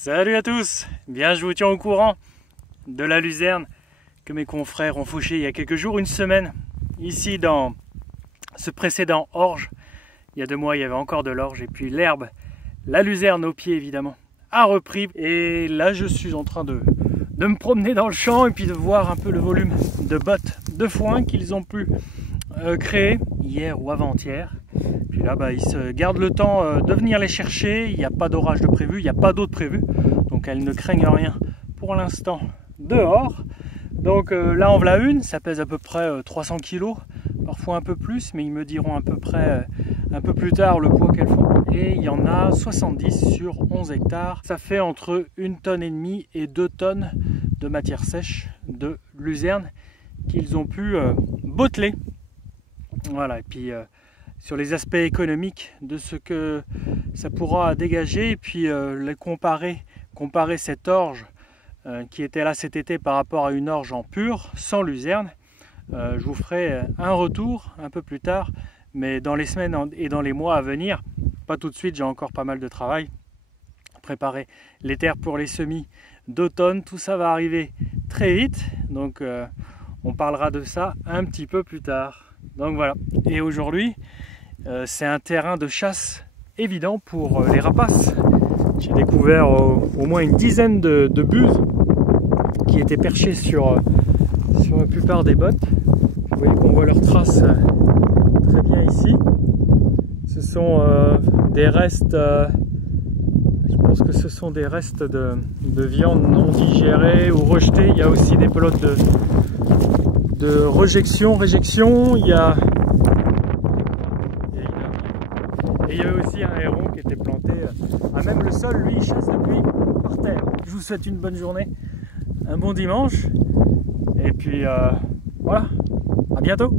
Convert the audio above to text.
Salut à tous, bien je vous tiens au courant de la luzerne que mes confrères ont fauchée il y a quelques jours, une semaine, ici dans ce précédent orge. Il y a 2 mois il y avait encore de l'orge et puis l'herbe, la luzerne au pied évidemment, a repris. Et là je suis en train de me promener dans le champ et puis de voir un peu le volume de bottes de foin qu'ils ont pu créer hier ou avant-hier. Puis là, ils se gardent le temps de venir les chercher. Il n'y a pas d'orage de prévu, il n'y a pas d'eau de prévu. Donc elles ne craignent rien pour l'instant dehors. Donc là, en voilà une. Ça pèse à peu près 300 kg, parfois un peu plus. Mais ils me diront à peu près un peu plus tard le poids qu'elles font. Et il y en a 70 sur 11 hectares. Ça fait entre 1,5 tonne et 2 tonnes de matière sèche de luzerne qu'ils ont pu botteler. Voilà, et puis sur les aspects économiques de ce que ça pourra dégager, et puis comparer cette orge qui était là cet été par rapport à une orge en pur, sans luzerne. Je vous ferai un retour un peu plus tard, mais dans les semaines et dans les mois à venir, pas tout de suite, j'ai encore pas mal de travail. Préparer les terres pour les semis d'automne, tout ça va arriver très vite, donc on parlera de ça un petit peu plus tard. Donc voilà, et aujourd'hui c'est un terrain de chasse évident pour les rapaces. J'ai découvert au moins une dizaine de buses qui étaient perchées sur la plupart des bottes. Vous voyez qu'on voit leurs traces très bien ici. Ce sont des restes, je pense que ce sont des restes de viande non digérée ou rejetée. Il y a aussi des pelotes de réjection. Il y a aussi un héron qui était planté à même le sol. Lui, il chasse depuis par terre. Je vous souhaite une bonne journée, un bon dimanche, et puis voilà, à bientôt.